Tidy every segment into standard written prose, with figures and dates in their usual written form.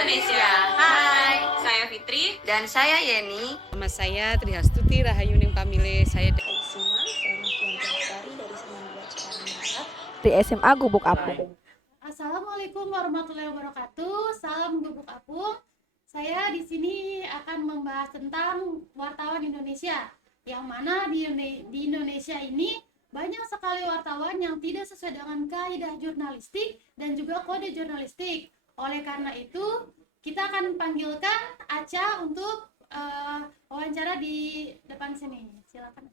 Indonesia. Hai, saya Fitri Dan saya Yeni. Nama saya Trihastuti Rahayuning Pamile. Saya di SMA Gubuk Apung. Assalamualaikum warahmatullahi wabarakatuh. Salam Gubuk Apung. Saya di sini akan membahas tentang wartawan Indonesia. Yang mana di Indonesia ini banyak sekali wartawan yang tidak sesuai dengan kaidah jurnalistik dan juga kode jurnalistik. Oleh karena itu, kita akan panggilkan Aca untuk wawancara di depan sini. Silakan.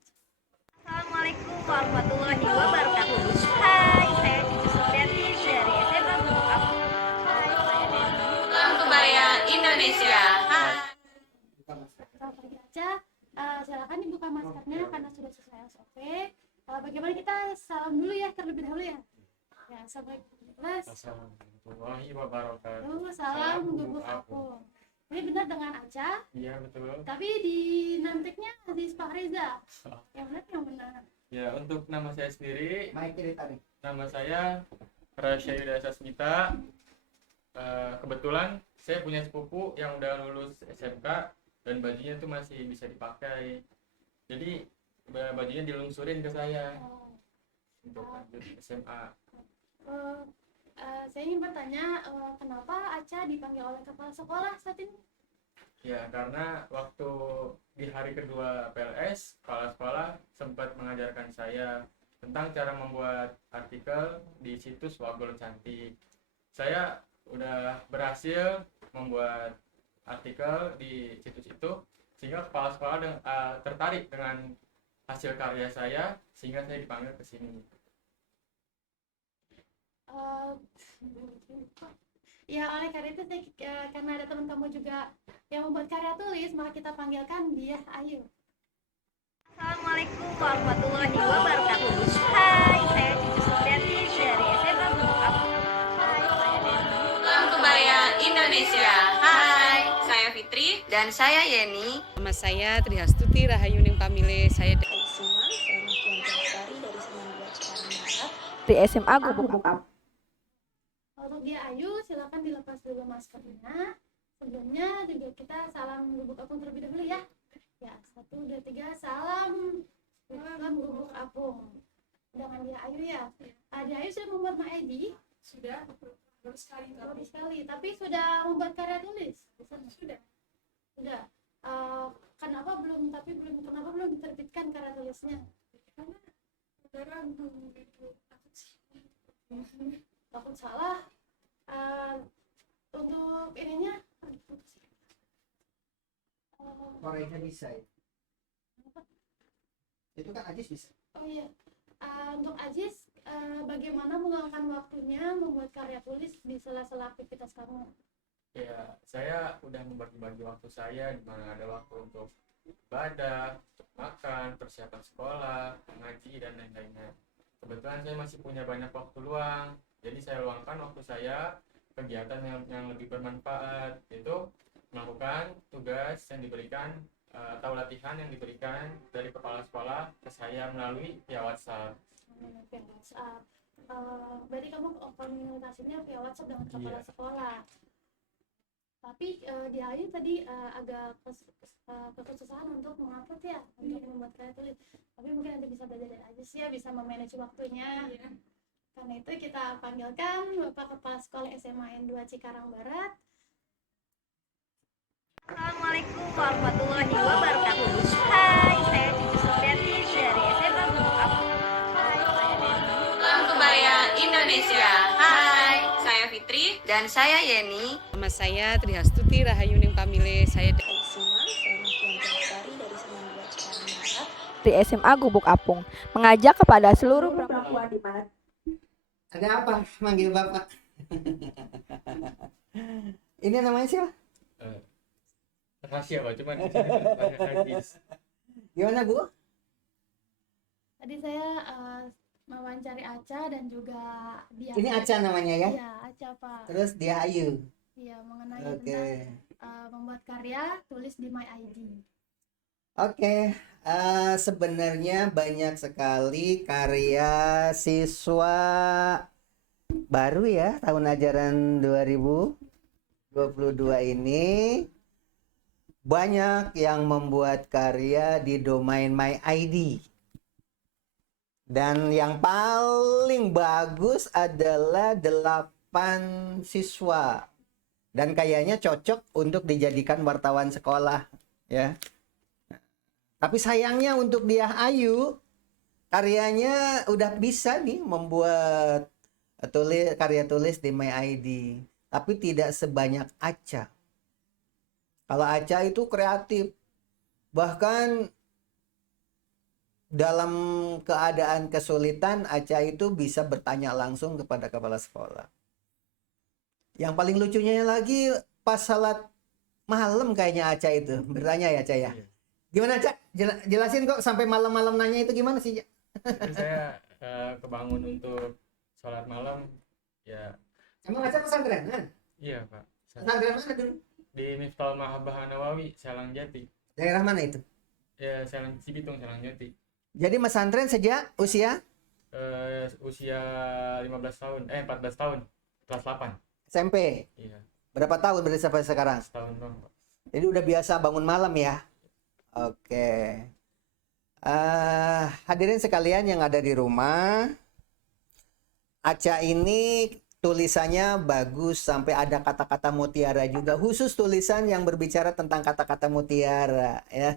Assalamualaikum warahmatullahi wabarakatuh. Hai, saya Cici Supriyanti dari SMA Gubuk Apung. Hai, saya Deni. Salam Kebaya Indonesia. Hai. Selamat pagi Aca. Silakan dibuka maskernya karena sudah sesuai SOP. Bagaimana kita salam dulu ya terlebih dahulu ya. Ya, assalamualaikum. Assalamualaikum wabarakatuh. Salam Gubuk Apung. Ini benar dengan Aca, Iya betul. tapi di nantiknya Aziz Pak Reza. Yang benar yang benar. Ya untuk nama saya sendiri, nama saya Rasya Yuda Sasmita. Kebetulan saya punya sepupu yang udah lulus SMK dan bajunya tuh masih bisa dipakai. Jadi bajunya dilungsurin ke saya untuk lanjut SMA. Saya ingin bertanya, kenapa Aca dipanggil oleh kepala sekolah saat ini? Ya karena waktu di hari kedua PLS, kepala sekolah sempat mengajarkan saya tentang cara membuat artikel di situs Wagol Cantik. Saya udah berhasil membuat artikel di situs itu sehingga kepala sekolah tertarik dengan hasil karya saya sehingga saya dipanggil ke sini. Ya oleh karena itu karena ada teman kamu juga yang membuat karya tulis, maka kita panggilkan dia Ayu. Assalamualaikum warahmatullahi wabarakatuh. Hai, saya Cici Supriyanti dari SMA Gubuk Apung. Hai, saya Deni. Salam Kebaya Indonesia. Hai, saya Fitri. Dan saya Yeni. Nama saya Trihastuti Rahayuning Pamile. Saya Di SMA Gubuk Apung. Untuk dia Ayu, silakan dilepas dulu maskernya. Sebelumnya juga kita salam Gubuk Apung terlebih dahulu ya. Ya, 1, 2, 3, salam Gubuk Apung. Dengan dia Ayu ya. Dia Ayu sudah membuat MyID? Sudah, baru sekali. Tapi sudah membuat karya tulis? Sudah. Kenapa belum diterbitkan karya tulisnya? Karena saudara takut salah. Untuk ininya Korenya bisa ya? Itu kan Ajis bisa. oh iya, untuk Ajis, bagaimana meluangkan waktunya membuat karya tulis di sela-sela aktivitas kamu? Ya saya udah membagi-bagi waktu saya di mana ada waktu untuk ibadah, untuk makan, persiapan sekolah, ngaji dan lain-lainnya. Kebetulan saya masih punya banyak waktu luang, jadi saya luangkan waktu saya kegiatan yang lebih bermanfaat, yaitu melakukan tugas yang diberikan atau latihan yang diberikan dari kepala sekolah ke saya melalui via WhatsApp. Via WhatsApp. Berarti kamu komunikasinya via WhatsApp dengan kepala sekolah. Tapi di Ayu tadi agak kesusahan untuk mengupload ya, untuk membuat karya tulis. Tapi mungkin nanti bisa belajar dari Ajis ya, bisa memanage waktunya. Karena itu kita panggilkan Bapak Kepala Sekolah SMA N2 Cikarang Barat. Assalamualaikum warahmatullahi wabarakatuh. Hai, saya Cici Supriyanti dari SMA Gubuk Apung. Hai, saya Deni. Salam Kebaya Indonesia. Hai, saya Fitri. Dan saya Yeni. Nama saya Trihastuti Rahayuning Pamile. Saya Di SMA Gubuk Apung, mengajak kepada seluruh perempuan di mana. Ada apa manggil bapak? Ini namanya siapa? Rahasia Pak, cuman Gimana Bu? Tadi saya mewawancari Aca dan juga dia. Ini Aca namanya ya? Iya, Aca Pak. Terus dia Ayu. Iya, mengenai Oke. tentang membuat karya tulis di MyID. Oke, sebenarnya banyak sekali karya siswa baru ya tahun ajaran 2020 ini banyak yang membuat karya di domain MyID. Dan yang paling bagus adalah 8 siswa. Dan kayaknya cocok untuk dijadikan wartawan sekolah, ya. Tapi sayangnya untuk dia Ayu, karyanya udah bisa nih membuat karya tulis di MyID, tapi tidak sebanyak Aca. Kalau Aca itu kreatif, bahkan dalam keadaan kesulitan Aca itu bisa bertanya langsung kepada kepala sekolah. Yang paling lucunya lagi pas salat malam kayaknya Aca itu bertanya ya Aca ya. Gimana Aca? Jelasin kok sampai malam-malam nanya itu gimana sih? Itu saya kebangun untuk sholat malam ya. Emang Aca pesantren kan? Iya Pak. Pesantren mana dulu? Di Miftahul Mahabbah Nawawi, Selang Jati. Daerah mana itu? Ya Selang Cibitung, Selang Jati. Jadi pesantren sejak usia Usia 14 tahun, kelas 8. SMP. Iya, Berapa tahun berarti sampai sekarang? setahun dong Pak. Jadi udah biasa bangun malam ya. Oke. Hadirin sekalian yang ada di rumah, Aca ini tulisannya bagus sampai ada kata-kata mutiara juga, khusus tulisan yang berbicara tentang kata-kata mutiara ya.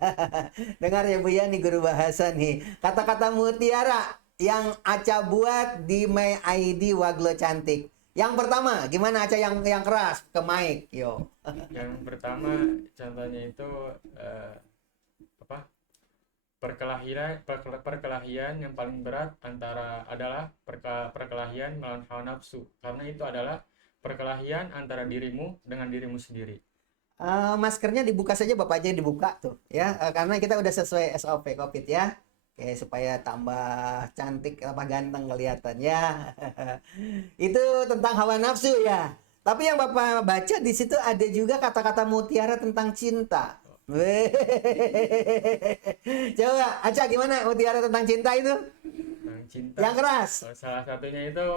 Dengar ya Bu ya, nih guru bahasa nih, kata-kata mutiara yang Aca buat di MyID Waglo Cantik. Yang pertama gimana Aca, yang keras ke mic yo. Yang pertama contohnya itu perkelahian yang paling berat adalah perkelahian melawan hawa nafsu, karena itu adalah perkelahian antara dirimu dengan dirimu sendiri. Maskernya dibuka saja, Bapak aja dibuka tuh ya, karena kita udah sesuai SOP COVID ya. Oke, supaya tambah cantik apa ganteng kelihatannya. Itu tentang hawa nafsu ya. Tapi yang Bapak baca di situ ada juga kata-kata mutiara tentang cinta. Coba Aca gimana mutiara tentang cinta itu? Tentang cinta. Yang keras. Salah satunya itu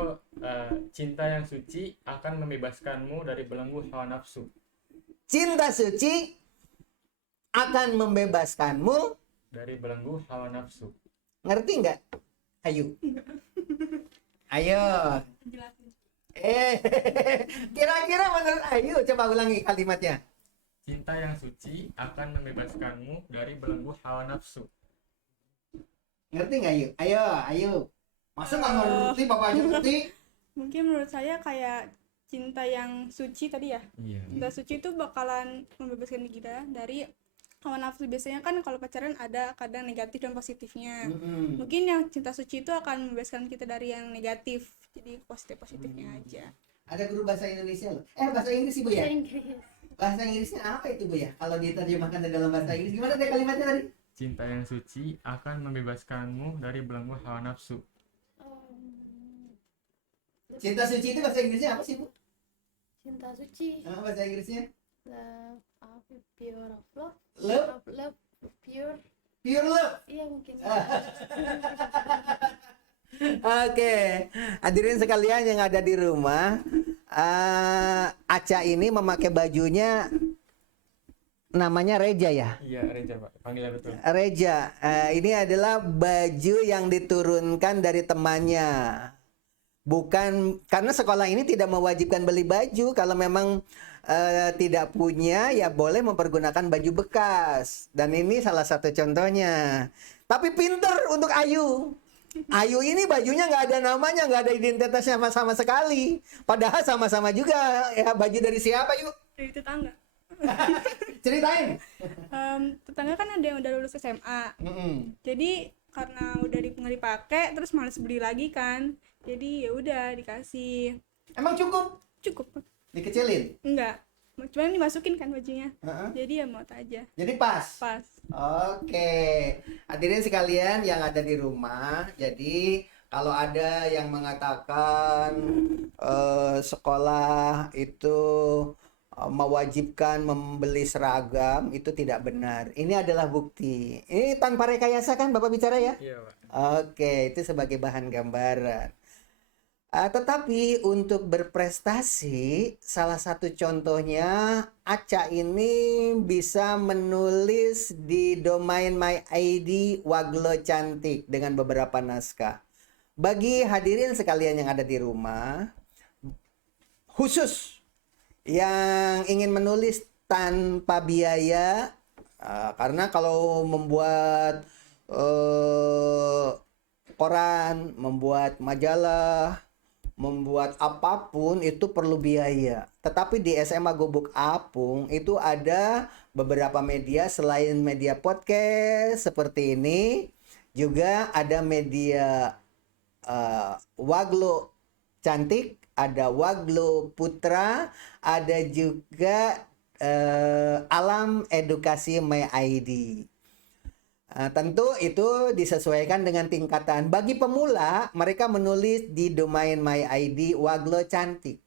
cinta yang suci akan membebaskanmu dari belenggu hawa nafsu. Cinta suci akan membebaskanmu Dari belenggu hawa nafsu. Ngerti nggak? Ayo. Ayo. Kira-kira menurut Ayu, coba ulangi kalimatnya. Cinta yang suci akan membebaskanmu dari belenggu hawa nafsu. Ngerti nggak Ayu? Ayo. Masa nggak ngerti, Bapak aja ngerti? Mungkin menurut saya kayak cinta yang suci tadi ya. Iya. Cinta suci itu bakalan membebaskan kita dari hawa nafsu. Biasanya kan kalau pacaran ada kadang negatif dan positifnya. Mungkin yang cinta suci itu akan membebaskan kita dari yang negatif. Jadi positifnya aja. Ada guru bahasa Indonesia loh. Bahasa Inggris sih Bu ya? Bahasa Inggrisnya apa itu Bu ya? Kalau diterjemahkan ke dalam bahasa Inggris gimana deh kalimatnya tadi? Cinta yang suci akan membebaskanmu dari belenggu hawa nafsu. Cinta suci itu bahasa Inggrisnya apa sih Bu? Cinta suci, Bahasa Inggrisnya? pure of love, Love? pure, Pure love? iya mungkin. Oke, hadirin sekalian yang ada di rumah, Aca ini memakai bajunya namanya Reja ya? Iya, Reja Pak. Panggilan betul. Reja, ini adalah baju yang diturunkan dari temannya. Bukan, karena sekolah ini tidak mewajibkan beli baju. Kalau memang tidak punya, ya boleh mempergunakan baju bekas. Dan ini salah satu contohnya. Tapi pinter untuk Ayu. Ayu ini bajunya nggak ada namanya, nggak ada identitasnya sama sekali. Padahal sama-sama juga. Ya, baju dari siapa yuk? Dari tetangga. Ceritain. Tetangga kan ada yang udah lulus SMA. Jadi karena udah nggak dipakai, terus males beli lagi kan. Jadi ya udah dikasih. Emang cukup? Cukup. Dikecilin? Enggak. Cuma dimasukin kan bajunya. Jadi ya mau aja. Jadi pas? Pas. Oke. Hadirin sekalian yang ada di rumah, jadi kalau ada yang mengatakan sekolah itu mewajibkan membeli seragam, itu tidak benar. Ini adalah bukti. Ini tanpa rekayasa kan Bapak bicara ya? Iya Pak. Oke, itu sebagai bahan gambaran. Tetapi untuk berprestasi, salah satu contohnya Aca ini bisa menulis di domain MyID Waglo Cantik dengan beberapa naskah. Bagi hadirin sekalian yang ada di rumah, khusus yang ingin menulis tanpa biaya, karena kalau membuat koran, membuat majalah, membuat apapun itu perlu biaya. Tetapi di SMA Gubuk Apung itu ada beberapa media selain media podcast seperti ini, juga ada media Waglo Cantik, ada Waglo Putra, ada juga Alam Edukasi MyID. Tentu itu disesuaikan dengan tingkatan. Bagi pemula, mereka menulis di domain MyID Waglo Cantik.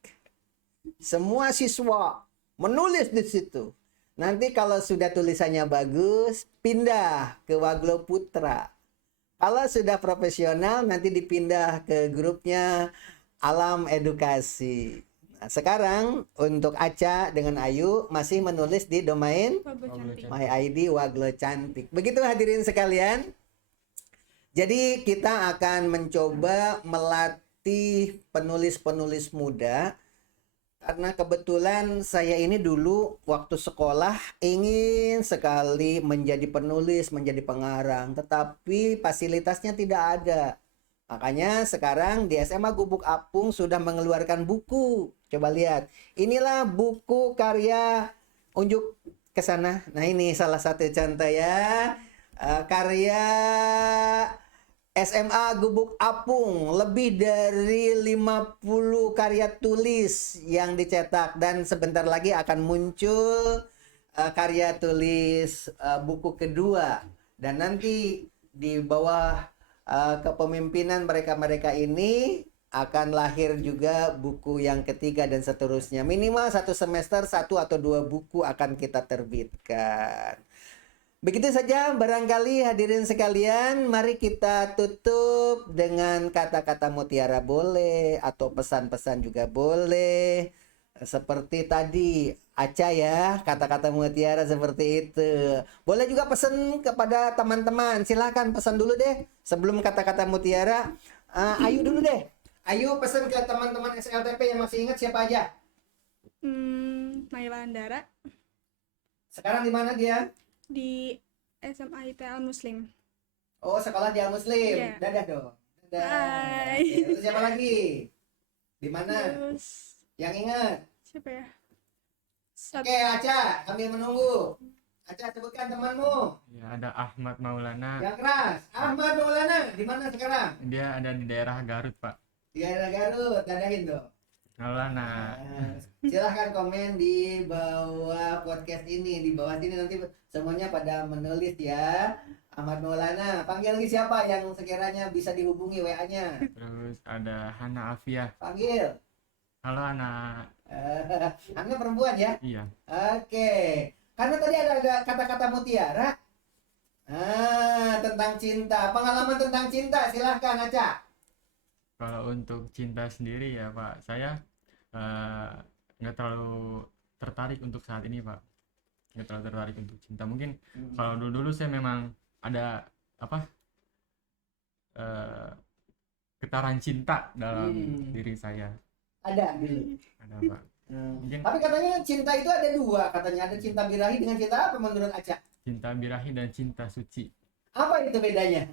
Semua siswa menulis di situ. Nanti kalau sudah tulisannya bagus, pindah ke Waglo Putra. Kalau sudah profesional, nanti dipindah ke grupnya Alam Edukasi. Nah, sekarang untuk Aca dengan Ayu masih menulis di domain Waglo Cantik. MyID Waglo Cantik. Begitu hadirin sekalian. Jadi kita akan mencoba melatih penulis-penulis muda. Karena kebetulan saya ini dulu waktu sekolah ingin sekali menjadi penulis, menjadi pengarang. Tetapi fasilitasnya tidak ada. Makanya sekarang di SMA Gubuk Apung sudah mengeluarkan buku. Coba lihat. Inilah buku karya, unjuk ke sana. Nah ini salah satu contoh ya. Karya SMA Gubuk Apung, lebih dari 50 karya tulis yang dicetak dan sebentar lagi akan muncul karya tulis buku kedua, dan nanti di bawah kepemimpinan mereka-mereka ini akan lahir juga buku yang ketiga dan seterusnya. Minimal satu semester 1 atau 2 buku akan kita terbitkan. Begitu saja barangkali hadirin sekalian, mari kita tutup dengan kata-kata mutiara boleh atau pesan-pesan juga boleh. Seperti tadi Aca ya, kata-kata mutiara seperti itu. Boleh juga pesan kepada teman-teman, silahkan pesan dulu deh sebelum kata-kata mutiara. Ayu dulu deh. Ayu pesan ke teman-teman SLTP yang masih ingat siapa aja? Naila Andara Sekarang di mana dia? di SMA ITL Muslim. Oh, sekolah di Al Muslim. Iya. Dadah dong. Dadah. Hai. Oke, terus siapa lagi? Di mana? Terus Yang ingat? siapa ya? Oke, Aca, sambil menunggu. Aca, sebutkan temanmu. Ya, ada Ahmad Maulana. Yang keras. Ahmad Maulana, di mana sekarang? Dia ada di daerah Garut, Pak. Di daerah Garut. Dadahin dong. Maulana. Silahkan komen di bawah podcast ini. Di bawah sini nanti semuanya pada menulis ya. Ahmad Maulana. Panggil lagi siapa yang sekiranya bisa dihubungi WA-nya? Terus ada Hana Afiah. Panggil. Halo anak. Anda perempuan ya? Iya. Oke. Karena tadi ada kata-kata mutiara. Tentang cinta. Pengalaman tentang cinta. Silahkan Aca. Kalau untuk cinta sendiri ya Pak, saya nggak terlalu tertarik untuk saat ini Pak. Nggak terlalu tertarik untuk cinta. Mungkin kalau dulu saya memang ada apa getaran cinta dalam diri saya. Ada dulu. Ada Pak. Mungkin Tapi katanya cinta itu ada dua. Katanya ada cinta birahi dengan cinta apa menurut Aca? cinta birahi dan cinta suci. Apa itu bedanya?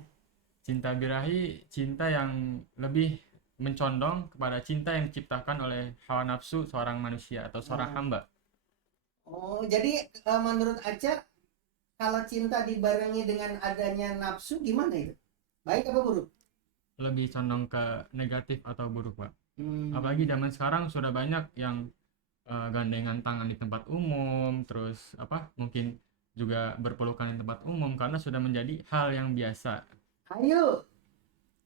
Cinta birahi, cinta yang lebih mencondong kepada cinta yang diciptakan oleh hawa nafsu seorang manusia atau seorang hamba. Oh, jadi menurut Aca kalau cinta dibarengi dengan adanya nafsu gimana itu? Baik apa buruk? Lebih condong ke negatif atau buruk, Pak. Apalagi zaman sekarang sudah banyak yang gandengan tangan di tempat umum, terus mungkin juga berpelukan di tempat umum karena sudah menjadi hal yang biasa. Ayu,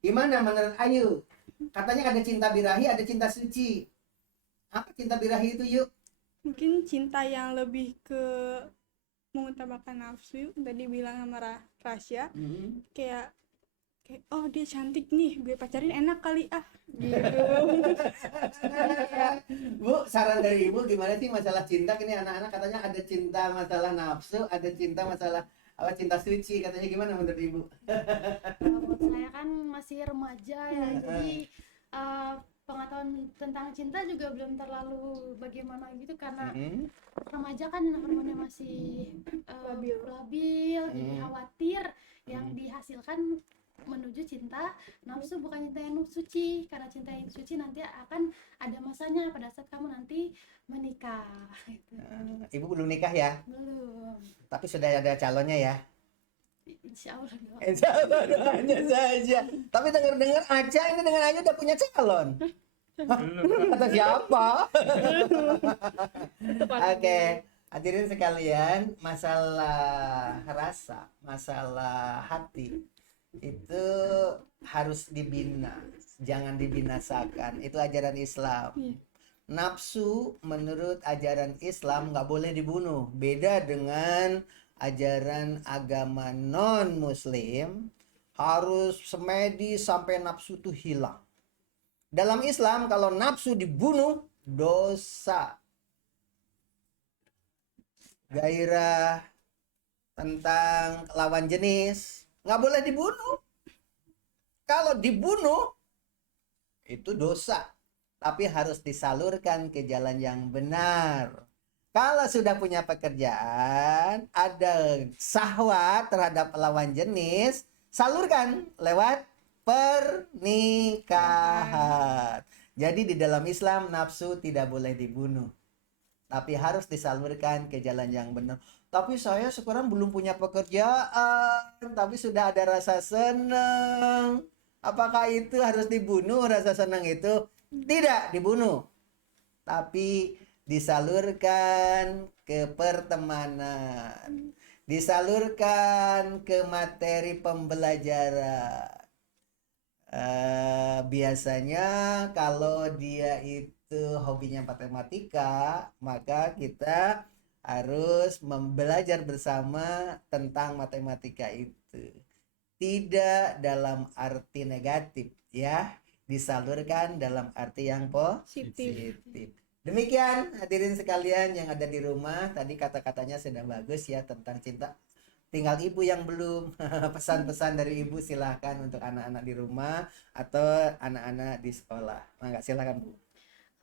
gimana menurut Ayu? Katanya ada cinta birahi, ada cinta suci. Apa cinta birahi itu, Yuk? Mungkin cinta yang lebih ke mengutamakan nafsu, tadi bilang sama Rasya, kayak kayak oh dia cantik nih, gue pacarin enak kali gitu. Bu, saran dari Ibu gimana sih masalah cinta? Ini anak-anak katanya ada cinta masalah nafsu, ada cinta masalah apa cinta suci, katanya gimana menurut Ibu? Kalau buat saya kan masih remaja ya, jadi pengetahuan tentang cinta juga belum terlalu bagaimana gitu, karena remaja kan hormonnya masih labil, jadi khawatir yang dihasilkan menuju cinta nafsu, bukan cinta yang suci, karena cinta yang suci nanti akan ada masanya pada saat kamu nanti menikah gitu. Ibu belum nikah ya? Belum, Tapi sudah ada calonnya ya? insya Allah doa. Insya Allah doanya saja. Tapi dengar-dengar Aca ini dengan Ayu udah punya calon. Kata siapa? Oke, hadirin sekalian, masalah rasa, masalah hati itu harus dibina, jangan dibinasakan. Itu ajaran Islam. Nafsu menurut ajaran Islam nggak boleh dibunuh. Beda dengan ajaran agama non muslim, harus semedi sampai nafsu itu hilang. Dalam Islam kalau nafsu dibunuh dosa. Gairah tentang lawan jenis nggak boleh dibunuh. Kalau dibunuh itu dosa, tapi harus disalurkan ke jalan yang benar. Kalau sudah punya pekerjaan, ada syahwat terhadap lawan jenis, salurkan lewat pernikahan. Jadi di dalam Islam nafsu tidak boleh dibunuh, tapi harus disalurkan ke jalan yang benar. Tapi saya sekarang belum punya pekerjaan, tapi sudah ada rasa senang. Apakah itu harus dibunuh rasa senang itu? Tidak dibunuh, tapi disalurkan ke pertemanan, disalurkan ke materi pembelajaran. Biasanya kalau dia itu hobinya matematika, maka kita harus belajar bersama tentang matematika itu. Tidak dalam arti negatif ya, disalurkan dalam arti yang positif. Demikian hadirin sekalian yang ada di rumah, tadi kata-katanya sudah bagus ya tentang cinta. Tinggal ibu yang belum. Pesan-pesan dari ibu silahkan untuk anak-anak di rumah atau anak-anak di sekolah. Mangga silakan Bu.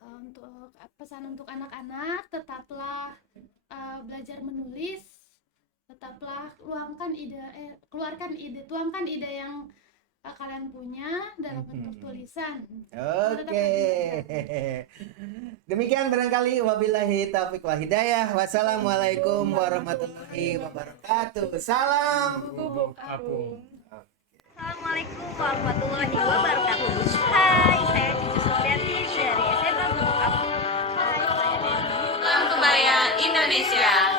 Untuk pesan untuk anak-anak, tetaplah belajar menulis, tetaplah tuangkan ide yang kalian punya dalam bentuk tulisan. Oke. Demikian barangkali, wabillahi taufiq wal hidayah. Wassalamualaikum warahmatullahi wabarakatuh. Salam Gubuk Apung. Assalamualaikum warahmatullahi wabarakatuh. Hai, saya Cici Supriyanti dari SMA Gubuk Apung. Hai, saya Dewi. Salam Kebaya Indonesia.